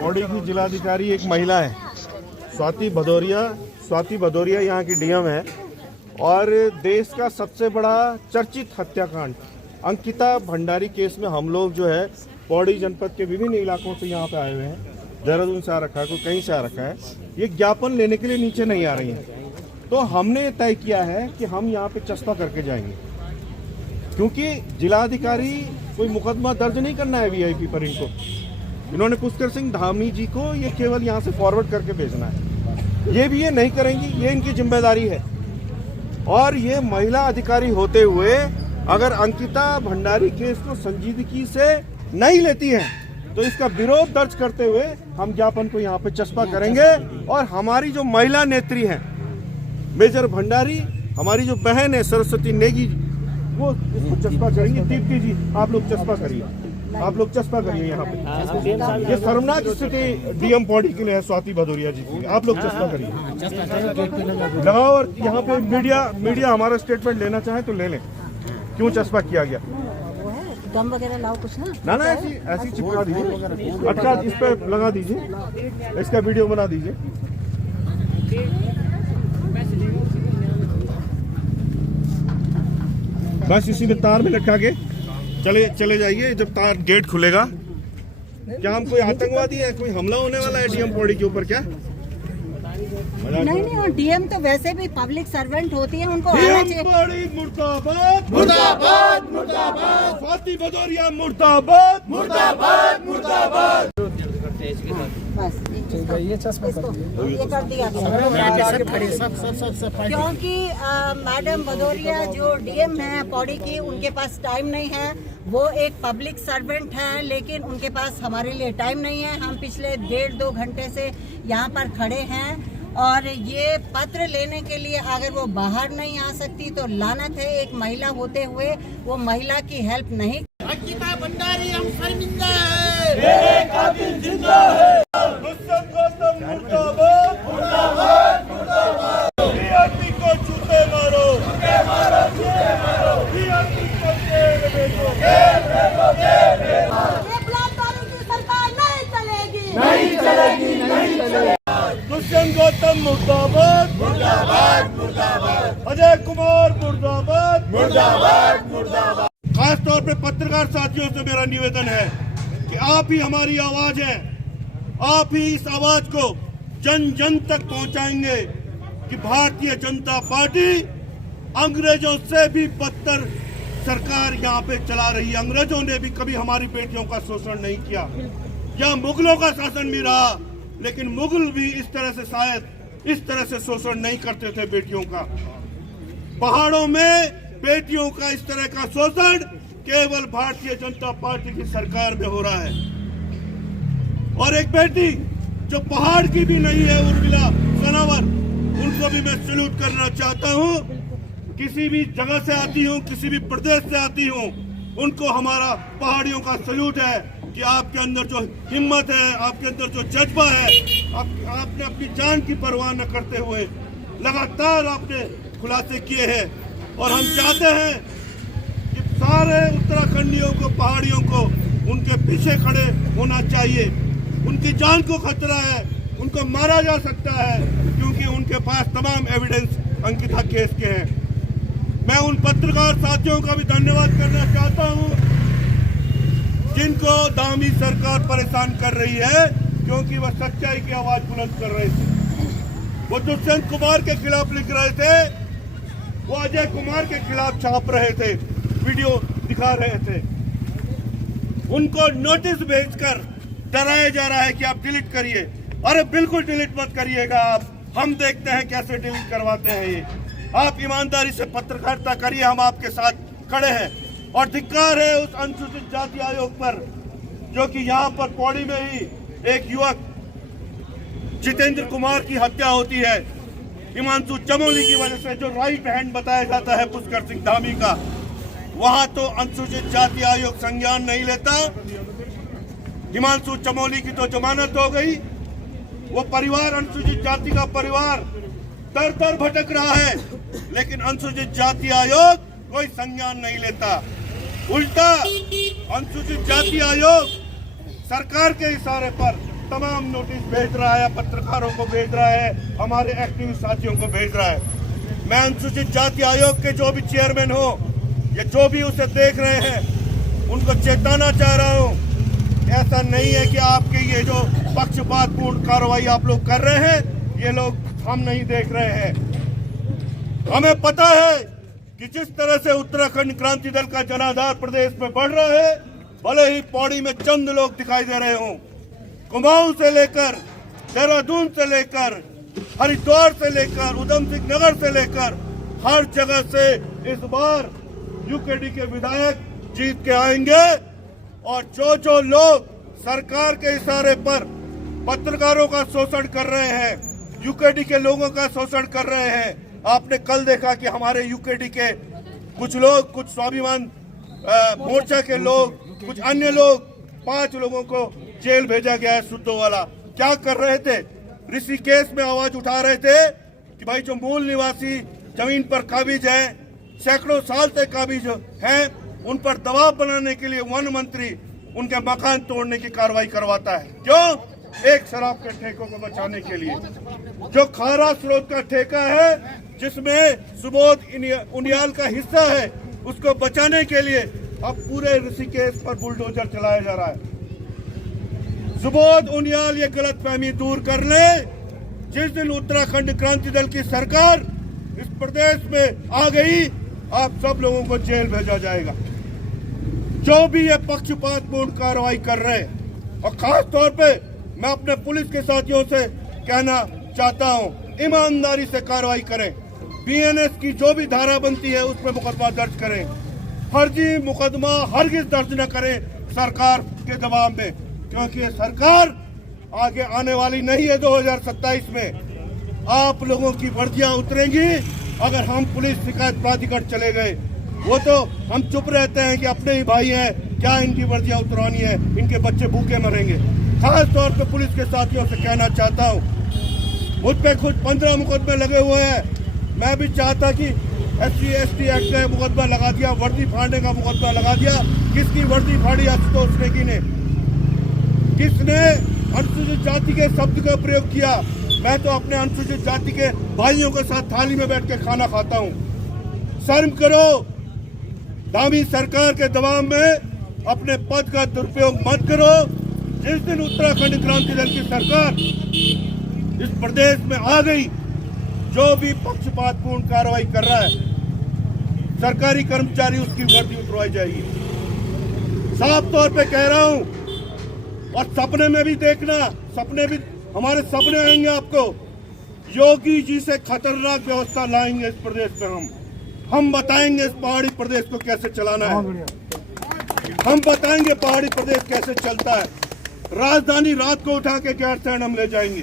पौड़ी की जिलाधिकारी एक महिला है, स्वाति भदौरिया यहाँ की डीएम है और देश का सबसे बड़ा चर्चित हत्याकांड अंकिता भंडारी केस में हम लोग जो है पौड़ी जनपद के विभिन्न इलाकों से यहाँ पे आए हुए हैं। देहरादून से आ रखा है, कोई कहीं से आ रखा है। ये ज्ञापन लेने के लिए नीचे नहीं आ रही हैं, तो हमने तय किया है कि हम यहाँ पे चस्पा करके जाएंगे, क्योंकि जिलाधिकारी कोई मुकदमा दर्ज नहीं करना है वीआईपी पर इनको। इन्होंने पुष्कर सिंह धामी जी को ये केवल यहाँ से फॉरवर्ड करके भेजना है। ये भी ये नहीं करेंगी, ये इनकी जिम्मेदारी है। और ये महिला अधिकारी होते हुए अगर अंकिता भंडारी केस को संजीदगी से नहीं लेती हैं तो इसका विरोध दर्ज करते हुए हम ज्ञापन को यहाँ पे चस्पा करेंगे। और हमारी जो महिला नेत्री हैं मेजर भंडारी, हमारी जो बहन है सरस्वती नेगी, वो इसको चस्पा करेंगे। दीप्ति जी आप लोग चस्पा करिए, आप लोग चस्पा करिए यहाँ पे। ये शर्मनाक स्थिति डीएम पौड़ी के लिए है, स्वाति भदौरिया जी की। आप लोग चस्पा करिए, लगाओ। और यहाँ पे मीडिया हमारा स्टेटमेंट लेना चाहे तो ले लें, क्यों चस्पा किया गया। गम वगैरह लाओ कुछ ना ऐसी चिपका दीजिए, अटका इस पे लगा दीजिए, इसका वीडियो बना दीजिए। बस इसी में तार में लटका के चले जाइए। जब तार गेट खुलेगा, क्या हम कोई आतंकवादी है, कोई हमला होने वाला है डीएम पौड़ी के ऊपर क्या? नहीं, और डीएम तो वैसे भी पब्लिक सर्वेंट होती है, उनको डीएम पौड़ी मुर्दाबाद, मुर्दाबाद, मुर्दाबाद। स्वाति भदौरिया मुर्दाबाद, मुर्दाबाद, मुर्दाबाद। बस ये कर दिया क्योंकि मैडम भदौरिया जो डीएम है पौड़ी की, उनके पास टाइम नहीं है। वो एक पब्लिक सर्वेंट है, लेकिन उनके पास हमारे लिए टाइम नहीं है। हम पिछले 1.5-2 घंटे से यहाँ पर खड़े हैं और ये पत्र लेने के लिए अगर वो बाहर नहीं आ सकती तो लानत है एक महिला होते हुए वो महिला की हेल्प नहीं। अंकिता भंडारी हम शर्मिंदा है, मेरे कातिल जिंदा है। गौतम मुर्दाबाद, मुर्दाबाद, मुर्दाबाद। बीआरटी को जूते मारो, जूते मारो, जूते मारो। बीआरटी को जेल भेजो, जेल भेजो, जेल भेजो। ये बलात्कारों की सरकार नहीं चलेगी, नहीं चलेगी, नहीं चलेगी। दुष्यंत गौतम मुर्दाबाद, मुर्दाबाद, मुर्दाबाद। अजय कुमार मुर्दाबाद, मुर्दाबाद, मुर्दाबाद। खास तौर पे पत्रकार साथियों से मेरा निवेदन है कि आप ही हमारी आवाज है, आप ही इस आवाज को जन जन तक पहुंचाएंगे कि भारतीय जनता पार्टी अंग्रेजों से भी बदतर सरकार यहाँ पे चला रही है। अंग्रेजों ने भी कभी हमारी बेटियों का शोषण नहीं किया, या मुगलों का शासन भी रहा, लेकिन मुगल भी इस तरह से शायद इस तरह से शोषण नहीं करते थे बेटियों का। पहाड़ों में बेटियों का इस तरह का शोषण केवल भारतीय जनता पार्टी की सरकार में हो रहा है। और एक बेटी जो पहाड़ की भी नहीं है, उर्मिला सनावर, उनको भी मैं सैल्यूट करना चाहता हूं। किसी भी जगह से आती हूं, किसी भी प्रदेश से आती हूं, उनको हमारा पहाड़ियों का सैल्यूट है कि आपके अंदर जो हिम्मत है, आपके अंदर जो जज्बा है, आपने अपनी जान की परवाह न करते हुए लगातार आपने खुलासे किए हैं। और हम चाहते हैं कि सारे उत्तराखंडियों को, पहाड़ियों को उनके पीछे खड़े होना चाहिए। उनकी जान को खतरा है, उनको मारा जा सकता है, क्योंकि उनके पास तमाम एविडेंस अंकिता केस के हैं। मैं उन पत्रकार साथियों का भी धन्यवाद करना चाहता हूं जिनको धामी सरकार परेशान कर रही है, क्योंकि वह सच्चाई की आवाज बुलंद कर रहे थे। वो दुष्यंत कुमार के खिलाफ लिख रहे थे, वो अजय कुमार के खिलाफ छाप रहे थे, वीडियो दिखा रहे थे। उनको नोटिस भेजकर डराया जा रहा है कि आप डिलीट करिए। अरे बिल्कुल डिलीट मत करिएगा आप, हम देखते हैं कैसे डिलीट करवाते हैं ये। आप ईमानदारी से पत्रकारिता करिए, हम आपके साथ खड़े हैं। और धिक्कार है उस अनुसूचित जाति आयोग पर, जो कि यहाँ पर पौड़ी में ही एक युवक जितेंद्र कुमार की हत्या होती है हिमांशु चमोली की वजह से, जो राइट हैंड बताया जाता है पुष्कर सिंह धामी का। वहां तो अनुसूचित जाति आयोग संज्ञान नहीं लेता। हिमांशु चमोली की तो जमानत हो गई, वो परिवार, अनुसूचित जाति का परिवार दर दर भटक रहा है, लेकिन अनुसूचित जाति आयोग कोई संज्ञान नहीं लेता। उल्टा अनुसूचित जाति आयोग सरकार के इशारे पर तमाम नोटिस भेज रहा है, पत्रकारों को भेज रहा है, हमारे एक्टिविस्ट साथियों को भेज रहा है। मैं अनुसूचित जाति आयोग के जो भी चेयरमैन हो या जो भी उसे देख रहे हैं, उनको चेताना चाह रहा हूँ, ऐसा नहीं है कि आपके ये जो पक्षपातपूर्ण कार्रवाई आप लोग कर रहे हैं, ये लोग हम नहीं देख रहे हैं। हमें पता है कि जिस तरह से उत्तराखंड क्रांति दल का जनाधार प्रदेश में बढ़ रहा है, भले ही पौड़ी में चंद लोग दिखाई दे रहे हों, कुमाऊं से लेकर देहरादून से लेकर हरिद्वार से लेकर उधम सिंह नगर से लेकर हर जगह से इस बार यूकेडी के विधायक जीत के आएंगे। और जो लोग सरकार के इशारे पर पत्रकारों का शोषण कर रहे हैं, यूकेडी के लोगों का शोषण कर रहे हैं, आपने कल देखा कि हमारे यूकेडी के कुछ लोग, कुछ स्वाभिमान मोर्चा के लोग, कुछ अन्य लोग, 5 लोगों को जेल भेजा गया है। सुद्धो वाला क्या कर रहे थे? ऋषिकेश में आवाज उठा रहे थे कि भाई जो मूल निवासी जमीन पर काबिज हैं, सैकड़ों साल से काबिज हैं, उन पर दबाव बनाने के लिए वन मंत्री उनके मकान तोड़ने की कार्रवाई करवाता है। क्यों? एक शराब के ठेकों को बचाने के लिए। जो खारा स्रोत का ठेका है, जिसमें सुबोध उनियाल का हिस्सा है, उसको बचाने के लिए अब पूरे ऋषिकेश पर बुलडोजर चलाया जा रहा है। सुबोध उनियाल ये गलतफहमी दूर कर ले, जिस दिन उत्तराखंड क्रांति दल की सरकार इस प्रदेश में आ गई, आप सब लोगों को जेल भेजा जाएगा। जो भी ये पक्षपातपूर्ण कार्रवाई कर रहे हैं, और खास तौर पे मैं अपने पुलिस के साथियों से कहना चाहता हूं, ईमानदारी से कार्रवाई करें। बीएनएस की जो भी धारा बनती है उसमें मुकदमा दर्ज करें। फर्जी मुकदमा हरगिज दर्ज न करें सरकार के दबाव में, क्योंकि ये सरकार आगे आने वाली नहीं है। 2027 में आप लोगों की वर्दियां उतरेंगी अगर हम पुलिस शिकायत प्राधिकरण चले गए। वो तो हम चुप रहते हैं कि अपने ही भाई हैं, क्या इनकी वर्दियां उतरवानी है, इनके बच्चे भूखे मरेंगे। खास तौर पे पुलिस के साथियों से कहना चाहता हूँ, मुझ पे खुद 15 मुकदमे लगे हुए हैं। मैं भी चाहता कि SC/ST एक्ट का मुकदमा लगा दिया, वर्दी फाड़ने का मुकदमा लगा दिया। किसकी वर्दी फाड़ी? आशुतोष नेगी ने। किसने अनुसूचित जाति के शब्द का प्रयोग किया? मैं तो अपने अनुसूचित जाति के भाइयों के साथ थाली में बैठ के खाना खाता हूँ। शर्म करो। दामी सरकार के दबाव में अपने पद का दुरुपयोग मत करो। जिस दिन उत्तराखंड क्रांति दल की सरकार इस प्रदेश में आ गई, जो भी पक्षपातपूर्ण कार्रवाई कर रहा है, सरकारी कर्मचारी उसकी वर्दी उतरवाई जाएगी। साफ तौर पे कह रहा हूं, और सपने में भी देखना, सपने भी हमारे सपने आएंगे आपको। योगी जी से खतरनाक व्यवस्था लाएंगे इस प्रदेश में। हम बताएंगे इस पहाड़ी प्रदेश को कैसे चलाना है। हम बताएंगे पहाड़ी प्रदेश कैसे चलता है। राजधानी रात को उठा के गैरसैंण हम ले जाएंगे।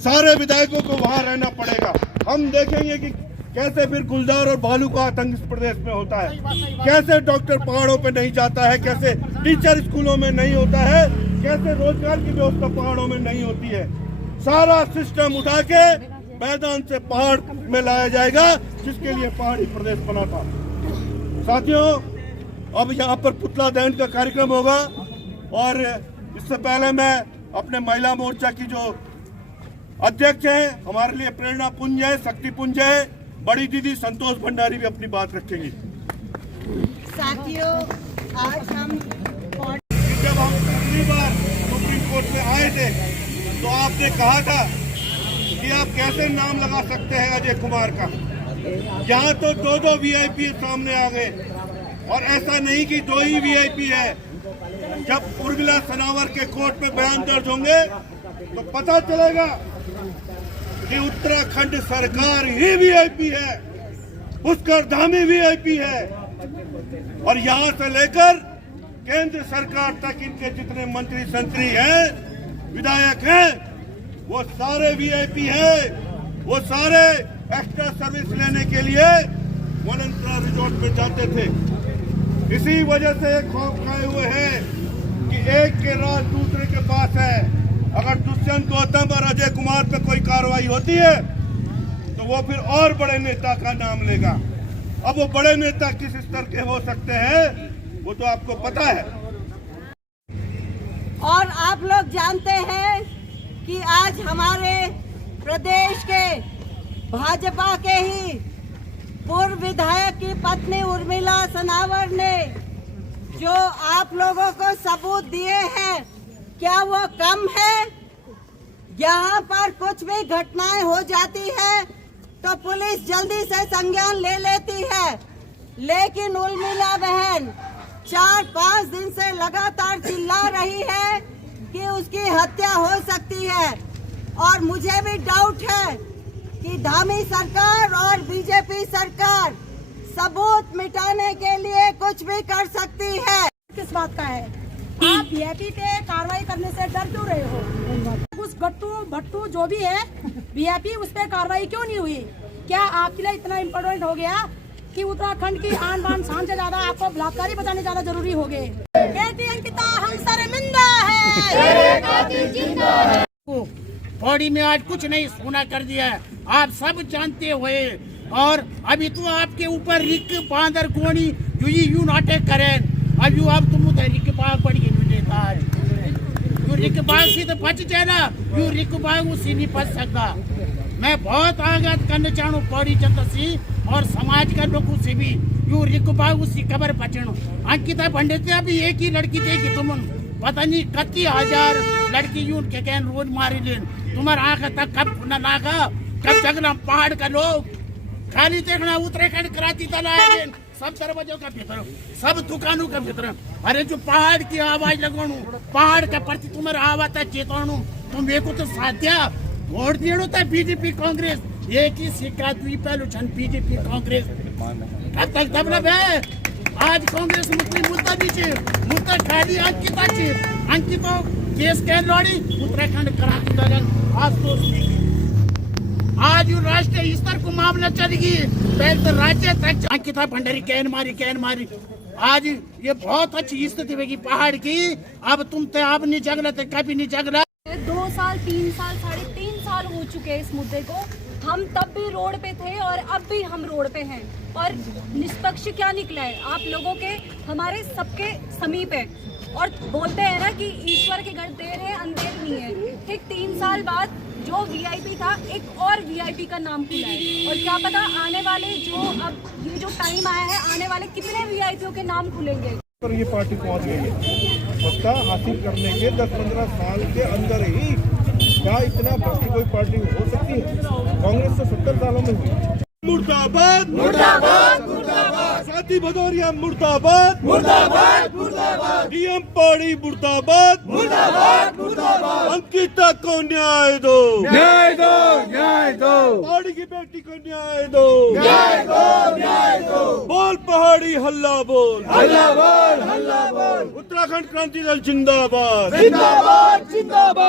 सारे विधायकों को वहां रहना पड़ेगा। हम देखेंगे कि कैसे फिर गुलदार और भालू का आतंक इस प्रदेश में होता है, कैसे डॉक्टर पहाड़ों पे नहीं जाता है, कैसे टीचर स्कूलों में नहीं होता है, कैसे रोजगार की व्यवस्था पहाड़ों में नहीं होती है। सारा सिस्टम उठा के मैदान से पहाड़ में लाया जाएगा, जिसके लिए पहाड़ी प्रदेश बना था। साथियों, अब यहाँ पर पुतला दहन का कार्यक्रम होगा, और इससे पहले मैं अपने महिला मोर्चा की जो अध्यक्ष है, हमारे लिए प्रेरणा पुंज है, शक्ति पुंज है, बड़ी दीदी संतोष भंडारी भी अपनी बात रखेंगी। साथियों, आज हम जब हम पहली बार सुप्रीम कोर्ट में आए थे, तो आपने कहा था कि आप कैसे नाम लगा सकते हैं अजय कुमार का। यहाँ तो 2 VIP सामने आ गए, और ऐसा नहीं कि 2 ही VIP है। जब उर्मिला सनावर के कोर्ट में बयान दर्ज होंगे तो पता चलेगा कि उत्तराखंड सरकार ही VIP है, पुष्कर धामी VIP है, और यहाँ से लेकर केंद्र सरकार तक इनके जितने मंत्री संतरी हैं, विधायक हैं, वो सारे VIP हैं। वो सारे एक्स्ट्रा सर्विस लेने के लिए वनंतरा रिजॉर्ट में जाते थे। इसी वजह से एक खौफ खाए हुए हैं कि एक के राज दूसरे के पास है। अगर दुष्यंत गौतम और अजय कुमार पे कोई कार्रवाई होती है तो वो फिर और बड़े नेता का नाम लेगा। अब वो बड़े नेता किस स्तर के हो सकते हैं वो तो आपको पता है। और आप लोग जानते हैं कि आज हमारे प्रदेश के भाजपा के ही पूर्व विधायक की पत्नी उर्मिला सनावर ने जो आप लोगों को सबूत दिए हैं, क्या वो कम है? यहाँ पर कुछ भी घटनाएं हो जाती है तो पुलिस जल्दी से संज्ञान ले लेती है, लेकिन उर्मिला बहन 4-5 दिन से लगातार चिल्ला रही है कि उसकी हत्या हो सकती है। और मुझे भी डाउट है कि धामी सरकार और बीजेपी सरकार सबूत मिटाने के लिए कुछ भी कर सकती है। किस बात का है? आप वीआईपी पे कार्रवाई करने से डर क्यों रहे हो? उस गट्टू भट्टू जो भी है वीआईपी, उस पे कार्रवाई क्यों नहीं हुई? क्या आपके लिए इतना इम्पोर्टेंट हो गया कि उत्तराखंड की आन बान शान से ज्यादा आपको बलात्कारी बचाने ज्यादा जरूरी हो गए? बेटी अंकिता हम शर्मिंदा है। पौड़ी में आज कुछ नहीं सोना कर दिया है, आप सब जानते हुए। और अभी तो आपके ऊपर रिक बांदर गोनी यू नाटक करें। अब यू अब तुम उधर रिक बाग पड़ गए, यू रिक बाग से तो बच जाए ना, यू रिक बाग उसी नहीं बच सकता। मैं बहुत आगाह करना चाहूँ पौड़ी जनता से और समाज के लोगों से भी, यू रिक बाग उसी खबर बचनो। अंकिता पंडित अभी एक ही लड़की देखी, तुम पता नहीं कत्ती हजार लड़की यूं के कहन रोज मारी लेन। तुम्हारा आंख तक कब खुना लागा, कब जगना पहाड़ का लोग खाली देखना उत्तराखंड कराची तलाए सब दरवाजों का भीतर, सब दुकानों का भीतर। अरे जो पहाड़ की आवाज लगाणु, पहाड़ के प्रति तुम्हारा आवाज था चेताणु, तुम देखो तो साध्या वोट देणु था बीजेपी कांग्रेस, एक ही सिक्का दुई पहलू छन बीजेपी कांग्रेस। कब तक दबलब है? आज कांग्रेस मुद्दा दीजिए, मुद्दा खाली अंकिता ची, अंकिता केस कह लड़ी उत्तराखंड कराची दलन आज तो आज राष्ट्रीय स्तर को मामला चलेगी, पहले तो राज्य तक अंकिता भंडारी कैन मारी। आज ये बहुत अच्छी स्थिति होगी पहाड़ की। अब तुम तो अब नहीं जगला तो कभी नहीं जगला। 2 साल 3 साल 3.5 साल हो चुके हैं इस मुद्दे को। हम तब भी रोड पे थे और अब भी हम रोड पे हैं। और निष्पक्ष क्या निकला है? आप लोगों के हमारे सबके समीप है। और बोलते हैं ना कि ईश्वर के घर देर है अंधेर नहीं है। ठीक 3 साल बाद जो वीआईपी था एक और वीआईपी का नाम खुला है। और क्या पता आने वाले जो अब ये जो टाइम आया है, आने वाले कितने वीआईपीओ के नाम खुलेंगे। पर ये पार्टी पहुंच गई है सत्ता हासिल करने के 10-15 साल के अंदर ही। क्या इतना भ्रष्ट कोई पार्टी हो सकती है? कांग्रेस तो 70 सालों में हुई। मुर्दाबाद मुर्दाबाद मुर्दाबाद, साथी भदौरिया मुर्दाबाद मुर्दाबाद मुर्दाबाद, डीएम पौड़ी मुर्दाबाद मुर्दाबाद मुर्दाबाद, अंकिता को न्याय दो, न्याय दो, न्याय दो, पौड़ी की बेटी को न्याय दो, न्याय दो, न्याय दो। बोल पहाड़ी हल्ला बोल, हल्ला बोल, हल्ला बोल। उत्तराखंड क्रांति दल जिंदाबाद, जिंदाबाद, जिंदाबाद।